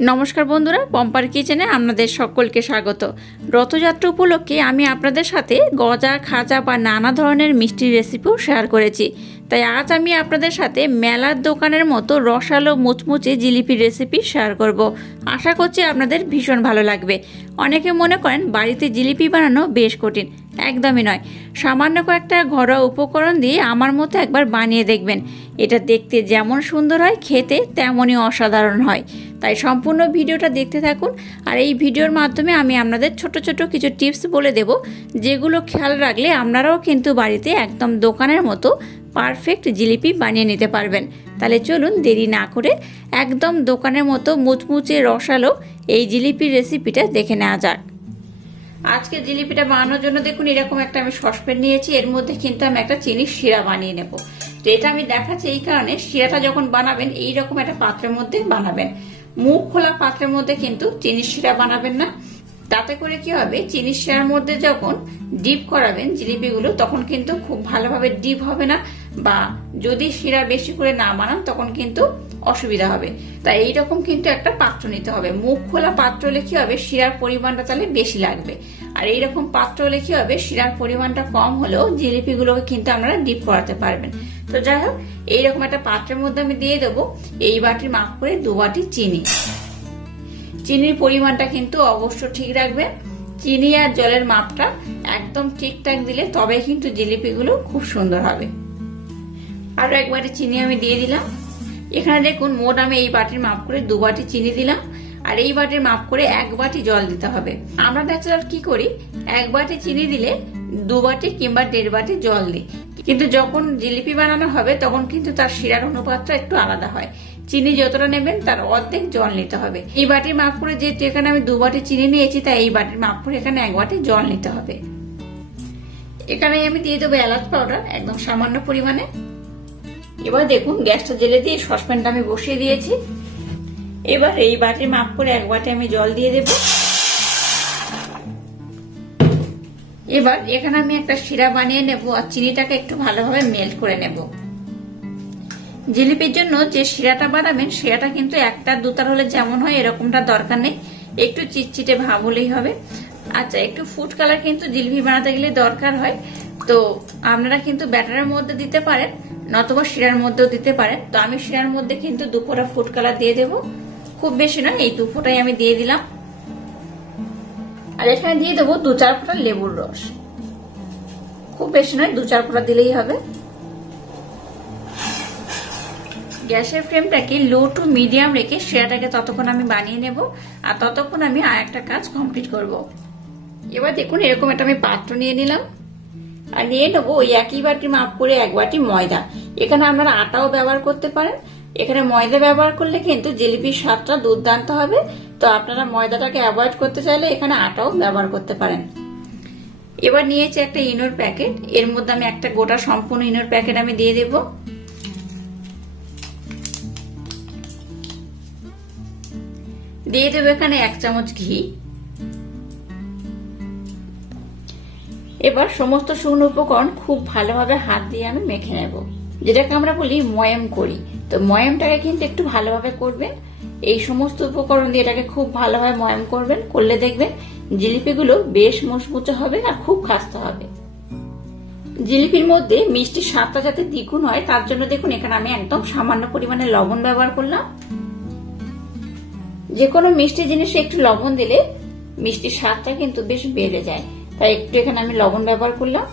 নমস্কার বন্ধুরা, পম্পার কিচেনে আপনাদের সকলকে স্বাগত। রথযাত্রা উপলক্ষে আমি আপনাদের সাথে গজা, খাজা বা নানা ধরনের মিষ্টির রেসিপিও শেয়ার করেছি। তাই আজ আমি আপনাদের সাথে মেলার দোকানের মতো রসালো মুচমুচে জিলিপির রেসিপি শেয়ার করব। আশা করছি আপনাদের ভীষণ ভালো লাগবে। অনেকে মনে করেন বাড়িতে জিলিপি বানানো বেশ কঠিন। একদমই নয়। সামান্য কয়েকটা ঘরোয়া উপকরণ দিয়ে আমার মতো একবার বানিয়ে দেখবেন। এটা দেখতে যেমন সুন্দর হয়, খেতে তেমনই অসাধারণ হয়। তাই সম্পূর্ণ ভিডিওটা দেখতে থাকুন। আর এই ভিডিওর মাধ্যমে আমি আপনাদের ছোট ছোট কিছু টিপস বলে দেব, যেগুলো খেয়াল রাখলে আপনারাও কিন্তু বাড়িতে একদম দোকানের মতো পারফেক্ট জিলিপি বানিয়ে নিতে পারবেন। তাহলে চলুন দেরি না করে একদম দোকানের মতো মুচমুচে রসালো এই জিলিপির রেসিপিটা দেখে নেওয়া যাক। আজকে জিলিপিটা বানানোর জন্য দেখুন এরকম একটা আমি সসপ্যান নিয়েছি। এর মধ্যে কিন্তু আমি একটা চিনির শিরা বানিয়ে নেব। তো এটা আমি দেখাচ্ছি এই কারণে, শিরাটা যখন বানাবেন এইরকম একটা পাত্রের মধ্যে বানাবেন। মুখ খোলা পাত্রের মধ্যে কিন্তু চিনির শিরা বানাবেন না। তাতে করে কি হবে, চিনির শিরার মধ্যে যখন ডিপ করাবেন জিলিপিগুলো তখন কিন্তু খুব ভালোভাবে ডিপ হবে না, বা যদি শিরা বেশি করে না বানান তখন কিন্তু অসুবিধা হবে। তাই এইরকম কিন্তু একটা পাত্র নিতে হবে। মুখ খোলা পাত্র হলে কি হবে, শিরার পরিমাণটা তাহলে বেশি লাগবে। আর এইরকম পাত্র হলে কি হবে, শিরার পরিমাণটা কম হলেও জিলিপিগুলোকে কিন্তু আপনারা ডিপ করাতে পারবেন। তো যাই হোক, এইরকম একটা পাত্রের মধ্যে আমি দিয়ে দেবো এই বাটির মাপ করে 2 বাটি চিনি। চিনির পরিমাণটা কিন্তু অবশ্য ঠিক রাখবেন। চিনি আর জলের মাপটা একদম ঠিকঠাক দিলে তবে কিন্তু জিলিপিগুলো খুব সুন্দর হবে। আরো 1 বাটি চিনি আমি দিয়ে দিলাম। এখানে দেখুন মোট আমি এই বাটির মাপ করে 2 বাটি চিনি দিলাম, আর এই বাটির মাপ করে 1 বাটি জল দিতে হবে। আমরা ন্যাচারাল কি করি, 1 বাটি চিনি দিলে 2 বাটি কিংবা 1.5 বাটি জল দিই, কিন্তু যখন জিলিপি বানানো হবে তখন কিন্তু তার শিরার অনুপাতটা একটু আলাদা হয়। চিনি যতটা নেবেন তার অর্ধেক জল নিতে হবে। এই বাটির মাপ করে যেহেতু এখানে আমি 2 বাটি চিনি নিয়েছি, তাই এই বাটির মাপ করে এখানে 1 বাটি জল নিতে হবে। এখানে আমি দিয়ে দেবো এলাচ পাউডার একদম সামান্য পরিমাণে। এবার দেখুন গ্যাসটা জেলে দিয়ে সসপ্যানটা আমি বসিয়ে দিয়েছি। এবার এই বাটির মাপ করে 1 বাটি আমি জল দিয়ে দেব। এবার এখানে আমি একটা শিরা বানিয়ে নেব আর চিনিটাকে একটু ভালোভাবে মেল্ট করে নেব। জিলিপির জন্য যে শিরাটা বানাবেন শিরাটা কিন্তু 1 2 তার হলে যেমন হয় এরকমটা দরকার নেই, একটু চিটচিটে ভাব হলেই হবে। আচ্ছা, একটু ফুড কালার কিন্তু জিলিপি বানাতে গেলে দরকার হয়। তো আপনারা কিন্তু ব্যাটারের মধ্যে দিতে পারেন, নতুবা শিরার মধ্যেও দিতে পারেন। তো আমি শিরার মধ্যে কিন্তু 2 ফোঁটা ফুড কালার দিয়ে দেব। খুব বেশি নয়, এই 2 ফোঁটাই আমি দিয়ে দিলাম। আর এখানে দিয়ে দেবো 2-4 ফোঁটা লেবুর রস। খুব বেশি নয়, 2-4 ফোঁটা দিলেই হবে। গ্যাসের ফ্লেমটাকে লো টু মিডিয়াম রেখে শিরাটাকে ততক্ষণ আমি বানিয়ে নেব, আর ততক্ষণ আমি আর একটা কাজ কমপ্লিট করব। এবার দেখুন এরকম একটা আমি পাত্র নিয়ে নিলাম, আর নিয়ে নেবো ওই একই বাটি মাপ করে 1 বাটি ময়দা। এখানে আপনারা আটাও ব্যবহার করতে পারেন। এখানে ময়দা ব্যবহার করলে কিন্তু জিলিপির স্বাদটা দুর্দান্ত হবে। তো আপনারা ময়দাটাকে অ্যাভয়েড করতে চাইলে এখানে আটাও ব্যবহার করতে পারেন। এবার নিয়েছি একটা ইনোর প্যাকেট। এর মধ্যে আমি একটা গোটা সম্পূর্ণ ইনোর প্যাকেট আমি দিয়ে দেব। দিয়ে দেবো এখানে 1 চামচ ঘি। এবার সমস্ত শুকনো উপকরণ খুব ভালোভাবে হাত দিয়ে আমি মেখে নেব, যেটাকে আমরা বলি ময়াম করি। তো ময়ামটাকে কিন্তু একটু ভালোভাবে করবেন। এই সমস্ত উপকরণ দিয়ে এটাকে খুব ভালোভাবে ময়াম করবেন, করলে দেখবেন জিলিপিগুলো বেশ মুচমুচে হবে আর খুব খাস্তা হবে। জিলিপির মধ্যে মিষ্টির স্বাদটা যাতে দ্বিগুণ হয় তার জন্য দেখুন এখানে আমি একদম সামান্য পরিমাণে লবণ ব্যবহার করলাম। যে কোনো মিষ্টি জিনিসে একটু লবণ দিলে মিষ্টির স্বাদটা কিন্তু বেশ বেড়ে যায়, তাই একটু এখানে আমি লবণ ব্যবহার করলাম।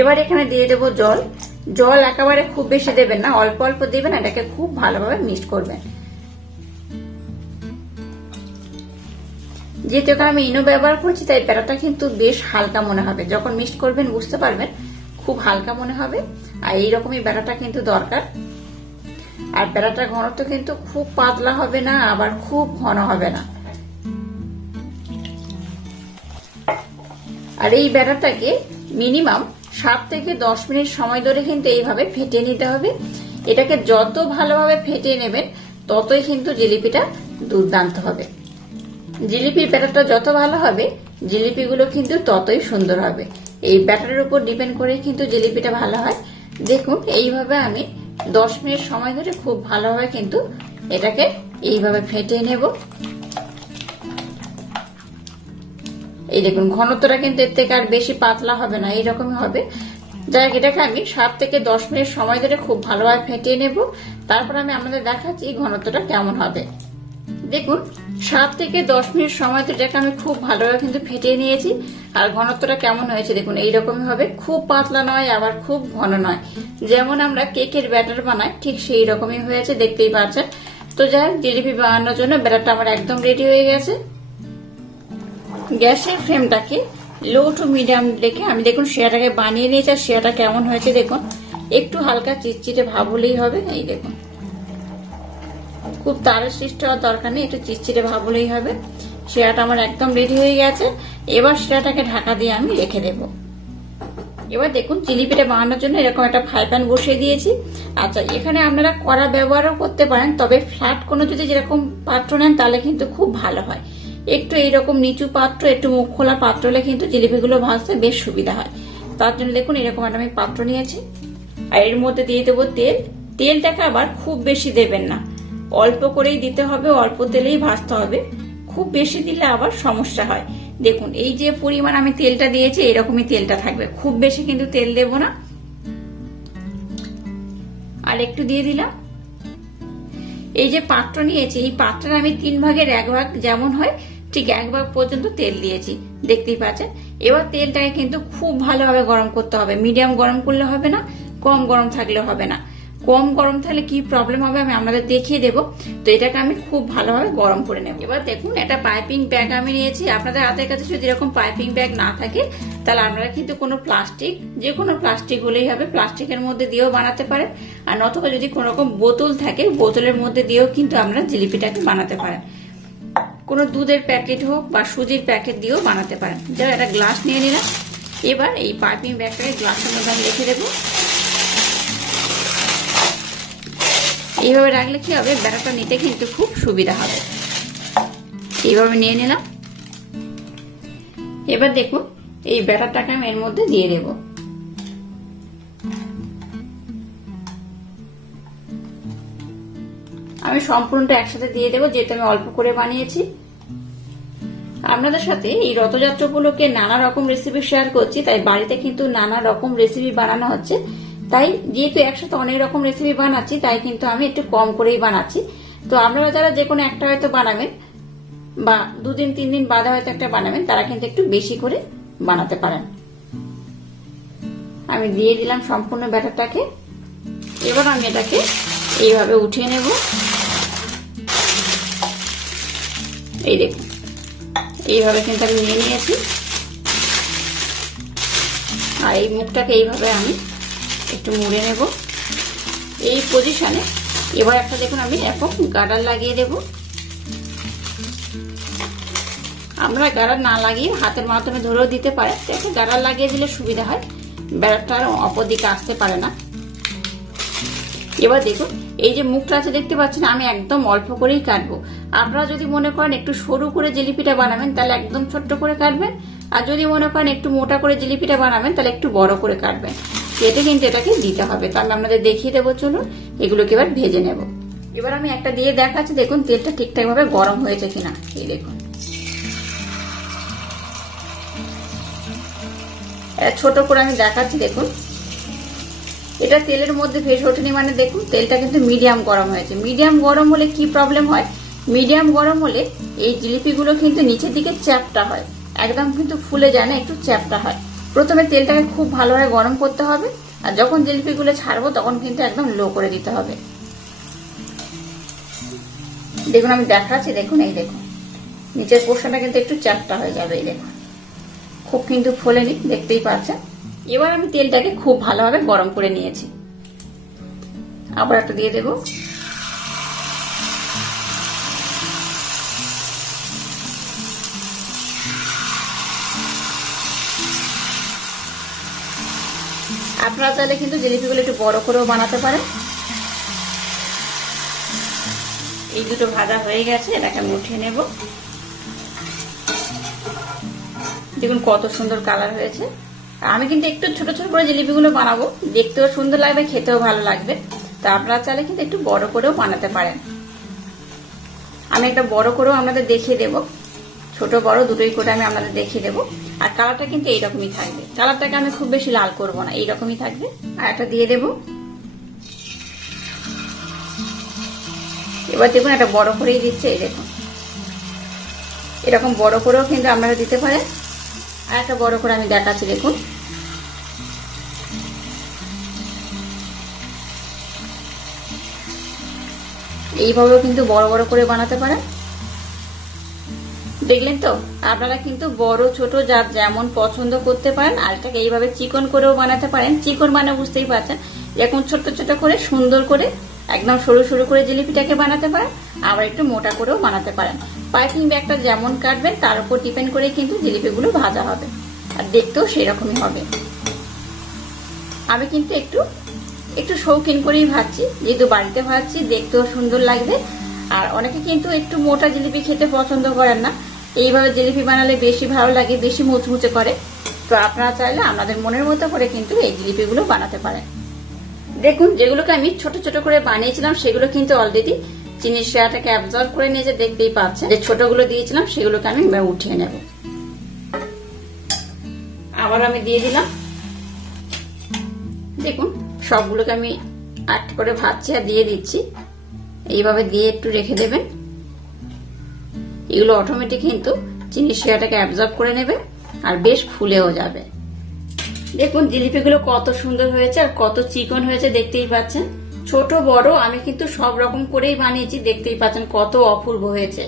এবার এখানে দিয়ে দেবো জল। জল একেবারে খুব বেশি দেবেন না, অল্প অল্প দেবেন। এটাকে খুব ভালোভাবে মিক্স করবেন। যেহেতু এখানে আমি ইনো ব্যবহার করছি তাই ব্যাটারটা কিন্তু বেশ হালকা মনে হবে। যখন মিক্স করবেন বুঝতে পারবেন খুব হালকা মনে হবে। আর এইরকমই ব্যাটারটা কিন্তু দরকার। আর ব্যাটারটার ঘনত্ব কিন্তু খুব পাতলা হবে না, আবার খুব ঘন হবে না। আর এই ব্যাটারটাকে মিনিমাম 7 থেকে 10 মিনিট সময় ধরে কিন্তু এইভাবে ফেটিয়ে নিতে হবে। এটাকে যত ভালোভাবে ফেটিয়ে নেবেন ততই কিন্তু জিলিপিটা দুর্দান্ত হবে। জিলিপির ব্যাটারটা যত ভালো হবে জিলিপিগুলো কিন্তু ততই সুন্দর হবে। এই ব্যাটারের উপর ডিপেন্ড করে কিন্তু জিলিপিটা ভালো হয়। দেখুন এইভাবে আমি 10 মিনিট সময় ধরে খুব ভালোভাবে কিন্তু এটাকে এইভাবে ফেটে নেব। এই দেখুন ঘনত্বটা কিন্তু এর থেকে আর বেশি পাতলা হবে না, এইরকমই হবে। যাই হোক, এটাকে আমি 7 থেকে 10 মিনিট সময় ধরে খুব ভালোভাবে ফেটিয়ে নেব। তারপর আমি আপনাদের দেখাচ্ছি ঘনত্বটা কেমন হবে। দেখুন 7 থেকে 10 মিনিট সময় ধরে এটাকে আমি খুব ভালোভাবে কিন্তু ফেটিয়ে নিয়েছি। আর ঘনত্বটা কেমন হয়েছে দেখুন, এইরকমই হবে, খুব পাতলা নয় আবার খুব ঘন নয়। যেমন আমরা কেকের ব্যাটার বানাই ঠিক সেই রকমই হয়েছে, দেখতেই পাচ্ছেন। তো যাই হোক, জিলিপি বানানোর জন্য ব্যাটারটা আমার একদম রেডি হয়ে গেছে। গ্যাসের ফ্লেমটাকে লো টু মিডিয়াম রেখে আমি দেখুন শিরাটাকে বানিয়ে নিয়েছি। আর শিরাটা কেমন হয়েছে দেখুন, একটু হালকা চিটচিটে ভাব হলেই হবে। এই দেখুন, খুব তারের সৃষ্টি হওয়ার দরকার নেই, একটু চিটচিটে ভাব হলেই হবে। শিরাটা আমার একদম রেডি হয়ে গেছে। এবার শিরাটাকে ঢাকা দিয়ে আমি রেখে দেব। এবার দেখুন জিলিপিটা বানানোর জন্য এরকম একটা ফ্রাই প্যান বসিয়ে দিয়েছি। আচ্ছা, এখানে আপনারা কড়া ব্যবহারও করতে পারেন, তবে ফ্ল্যাট কোনো যদি যেরকম পাত্র নেন তাহলে কিন্তু খুব ভালো হয়। একটু এইরকম নিচু পাত্র, একটু মুখ খোলা পাত্র হলে কিন্তু জিলিপিগুলো ভাজতে বেশ সুবিধা হয়। তার জন্য দেখুন এরকম একটা আমি পাত্র নিয়েছি। আর এর মধ্যে দিয়ে দেবো তেল। তেলটাকে আবার খুব বেশি দেবেন না, অল্প করেই দিতে হবে, অল্প তেলেই ভাজতে হবে। খুব বেশি দিলে আবার সমস্যা হয়। দেখুন এই যে পরিমাণ আমি তেলটা দিয়েছি এরকমই তেলটা থাকবে, খুব বেশি কিন্তু তেল দেব না। আর একটু দিয়ে দিলাম। এই যে পাত্র নিয়েছি এই পাত্রের আমি 3 ভাগের 1 ভাগ যেমন হয় ঠিক 1 ভাগ পর্যন্ত তেল দিয়েছি, দেখতেই পাচ্ছেন। এবার তেলটাকে কিন্তু খুব ভালোভাবে গরম করতে হবে। মিডিয়াম গরম করলে হবে না, কম গরম থাকলে হবে না। কম গরম থাকলে কি প্রবলেম হবে আমি আপনাদের দেখিয়ে দেবো। তো এটাকে আমি খুব ভালোভাবে গরম করে নেব। এবার দেখুন একটা পাইপিং ব্যাগ আমি নিয়েছি। আপনাদের হাতের কাছে যদি এরকম পাইপিং ব্যাগ না থাকে তাহলে আপনারা কিন্তু কোনো প্লাস্টিক, যে কোনো প্লাস্টিক হলেই হবে, প্লাস্টিকের মধ্যে দিয়েও বানাতে পারেন। আর নতুবা যদি কোনো রকম বোতল থাকে বোতলের মধ্যে দিয়েও কিন্তু আপনারা জিলিপিটাকে বানাতে পারেন। কোনো দুধের প্যাকেট হোক বা সুজির প্যাকেট দিয়েও বানাতে পারেন। যারা একটা গ্লাস নিয়ে নিলাম। এবার এই পাইপিং ব্যাগটাকে গ্লাসের মধ্যে আমি রেখে দেবো। এইভাবে রাখলে কি হবে, ব্যাটারটা নিতে কিন্তু খুব সুবিধা হবে। এইভাবে নিয়ে নিলাম। এবার দেখুন এই ব্যাটারটাকে আমি এর মধ্যে দিয়ে দেব। আমি সম্পূর্ণটা একসাথে দিয়ে দেবো, যেহেতু আমি অল্প করে বানিয়েছি। আপনাদের সাথে এই রথযাত্রা উপলক্ষে নানা রকম রেসিপি শেয়ার করছি, তাই বাড়িতে কিন্তু নানা রকম রেসিপি বানানো হচ্ছে। তাই যেহেতু একসাথে অনেক রকম রেসিপি বানাচ্ছি তাই কিন্তু আমি একটু কম করেই বানাচ্ছি। তো আপনারা যারা যে কোনো একটা হয়তো বানাবেন বা 2 দিন 3 দিন বাদে হয়তো একটা বানাবেন, তারা কিন্তু একটু বেশি করে বানাতে পারেন। আমি দিয়ে দিলাম সম্পূর্ণ ব্যাটারটাকে। এবার আমি এটাকে এইভাবে উঠিয়ে নেব। এই দেখুন এইভাবে কিন্তু আমি নিয়ে নিয়েছি। আর এই মুখটাকে এইভাবে আমি একটু মুড়ে নেব এই পজিশনে। এবার একটা দেখুন আমি এরকম গার্ডার লাগিয়ে দেব। আমরা গার্ডার না লাগিয়ে হাতের মাধ্যমে ধরেও দিতে পারে, একটা গার্ডার লাগিয়ে দিলে সুবিধা হয়, ব্যাটারটা অপর দিকে আসতে পারে না। এবার দেখুন এই যে মুখটা আছে দেখতে পাচ্ছেন, আমি একদম অল্প করেই কাটবো। আপনারা যদি মনে করেন একটু সরু করে জিলিপিটা বানাবেন তাহলে একদম ছোট্ট করে কাটবেন, আর যদি মনে করেন একটু মোটা করে জিলিপিটা বানাবেন তাহলে একটু বড় করে কাটবেন। কেটে কিন্তু এটাকে দিতে হবে। তো আমি আপনাদের দেখিয়ে দেবো, চলুন এগুলোকে এবার ভেজে নেব। এবার আমি একটা দিয়ে দেখাচ্ছি, দেখুন তেলটা ঠিকঠাক ভাবে গরম হয়েছে কিনা। এই দেখুন ছোট করে আমি দেখাচ্ছি। দেখুন এটা তেলের মধ্যে ভেসে ওঠেনি, মানে দেখুন তেলটা কিন্তু মিডিয়াম গরম হয়েছে। মিডিয়াম গরম হলে কি প্রবলেম হয়, মিডিয়াম গরম হলে এই জিলিপিগুলো কিন্তু নিচের দিকে চ্যাপটা হয়, একদম কিন্তু ফুলে যায় না, একটু চ্যাপটা হয়। প্রথমে তেলটাকে খুব ভালোভাবে গরম করতে হবে, আর যখন জিলিপিগুলো ছাড়বো তখন কিন্তু একদম লো করে দিতে হবে। দেখুন আমি দেখাচ্ছি, দেখুন এই দেখুন নিচের পোর্শনটা কিন্তু একটু চ্যাপটা হয়ে যাবে। এই দেখুন খুব কিন্তু ফোলেনি, দেখতেই পাচ্ছেন। এবার আমি তেলটাকে খুব ভালোভাবে গরম করে নিয়েছি। আবার একটা দিয়ে দেব। আপনারা চাইলে কিন্তু জিলিপিগুলো একটু বড় করেও বানাতে পারেন। এই দুটো ভাজা হয়ে গেছে, এটাকে আমি উঠিয়ে নেব। দেখুন কত সুন্দর কালার হয়েছে। আমি কিন্তু একটু ছোট ছোট করে জিলিপিগুলো বানাবো, দেখতেও সুন্দর লাগবে, খেতেও ভালো লাগবে। তো আপনারা চাইলে কিন্তু একটু বড় করেও বানাতে পারেন। আমি একটা বড় করেও আপনাদের দেখিয়ে দেব, ছোট বড় দুটোই করে আমি আপনাদের দেখিয়ে দেবো। আর কালারটা কিন্তু এইরকমই থাকবে, কালারটাকে আমি খুব বেশি লাল করব না, এইরকমই থাকবে। আর একটা দিয়ে দেব। এবার দেখুন একটা বড় করেই দিচ্ছে, এই দেখুন এরকম বড় করেও কিন্তু আপনারা দিতে পারেন। আর একটা বড় করে আমি দেখাচ্ছি, দেখুন এইভাবেও কিন্তু বড় বড় করে বানাতে পারেন। দেখলেন তো, আপনারা কিন্তু বড় ছোট যার যেমন পছন্দ করতে পারেন। আর এটাকে এইভাবে চিকন করেও বানাতে পারেন। চিকন মানে বুঝতেই পারছেন, এখন ছোট ছোট করে সুন্দর করে একদম সরু সরু করে জিলিপিটাকে বানাতে পারেন, আবার একটু মোটা করেও বানাতে পারেন। পাইপিং ব্যাগটা যেমন কাটবেন তার উপর ডিপেন্ড করে কিন্তু জিলিপিগুলো ভাজা হবে, আর দেখতেও সেই রকমই হবে। আমি কিন্তু একটু শৌখিন করেই ভাজছি, যেহেতু বাড়িতে ভাজছি, দেখতেও সুন্দর লাগবে। আর অনেকে কিন্তু একটু মোটা জিলিপি খেতে পছন্দ করেন না, এইভাবে জিলিপি বানালে বেশি ভালো লাগে, বেশি মুচমুচে করে। তো আপনারা চাইলে আপনাদের মনের মতো করে কিন্তু এই জিলিপিগুলো বানাতে পারেন। দেখুন যেগুলোকে আমি ছোট ছোট করে বানিয়েছিলাম সেগুলো কিন্তু অলরেডি চিনির শিরাটাকে অ্যাবজর্ব করে নিয়েছে, দেখতেই পাচ্ছেন। যে ছোটগুলো দিয়েছিলাম সেগুলোকে আমি উঠিয়ে নেব। আবার আমি দিয়ে দিলাম, দেখুন সবগুলোকে আমি একটা করে ভাজছি আর দিয়ে দিচ্ছি। এইভাবে দিয়ে একটু রেখে দেবেন, এগুলো অটোমেটিক কিন্তু চিনির শিরাটাকে অ্যাবজর্ব করে নেবে আর বেশ ফুলেও যাবে। দেখুন জিলিপিগুলো কত সুন্দর হয়েছে আর কত চিকন হয়েছে, দেখতেই পাচ্ছেন। ছোট বড় আমি কিন্তু সব রকম করেই বানিয়েছি, দেখতেই পাচ্ছেন কত অপূর্ব হয়েছে।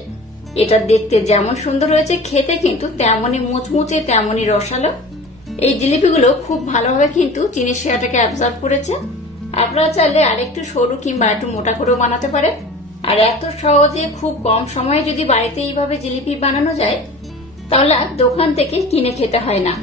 এটা দেখতে যেমন সুন্দর হয়েছে, খেতে কিন্তু তেমনই মুচমুচে, তেমনই রসালো। এই জিলিপিগুলো খুব ভালোভাবে কিন্তু চিনির শিরাটাকে অ্যাবজর্ব করেছে। আপনারা চাইলে আরেকটু সরু কিংবা একটু মোটা করেও বানাতে পারেন। আর এত সহজে খুব কম সময়ে যদি বাড়িতে এইভাবে জিলিপি বানানো যায়, তাহলে আর দোকান থেকে কিনে খেতে হয় না।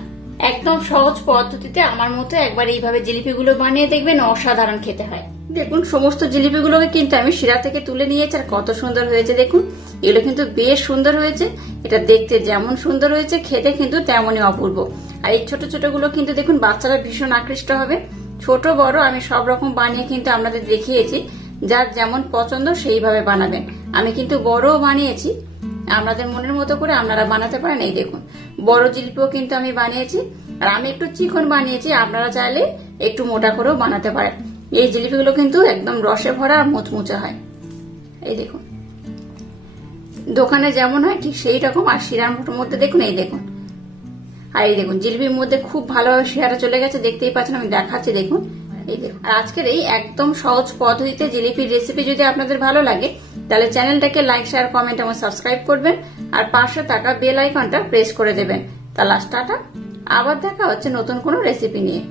একদম সহজ পদ্ধতিতে আমার মতো একবার এইভাবে জিলিপিগুলো বানিয়ে দেখবেন, অসাধারণ খেতে হয়। দেখুন সমস্ত জিলিপিগুলোকে কিন্তু আমি শিরা থেকে তুলে নিয়েছি আর কত সুন্দর হয়েছে দেখুন। এগুলো কিন্তু বেশ সুন্দর হয়েছে, এটা দেখতে যেমন সুন্দর হয়েছে খেতে কিন্তু তেমনই অপূর্ব। আর এই ছোট ছোট গুলো কিন্তু দেখুন বাচ্চারা ভীষণ আকৃষ্ট হবে। ছোট বড় আমি সব রকম বানিয়ে কিন্তু আপনাদের দেখিয়েছি, যার যেমন পছন্দ সেইভাবে বানাবেন। আমি কিন্তু বড়ও বানিয়েছি, আপনাদের মনের মতো করে আপনারা বানাতে পারেন। এই দেখুন বড় জিলিপিও কিন্তু আমি বানিয়েছি, আর আমি একটু চিকন বানিয়েছি, আপনারা চাইলে একটু মোটা করেও বানাতে পারেন। এই জিলিপিগুলো কিন্তু একদম রসে ভরা আর মুচমুচে হয়। এই দেখুন দোকানে যেমন হয় ঠিক সেই রকম। আর শিরার মধ্যে দেখুন, এই দেখুন, আর এই দেখুন জিলিপির মধ্যে খুব ভালোভাবে শিরাটা চলে গেছে, দেখতেই পাচ্ছেন। আমি দেখাচ্ছি দেখুন, এই দেখুন। আর আজকের এই একদম সহজ পদ্ধতিতে জিলিপির রেসিপি যদি আপনাদের ভালো লাগে, তাহলে চ্যানেলটাকে লাইক, শেয়ার, কমেন্ট এবং সাবস্ক্রাইব করবেন। আর পাশে থাকা বেল আইকনটা প্রেস করে দেবেন। তাহলে টাটা, আবার দেখা হচ্ছে নতুন কোনো রেসিপি নিয়ে।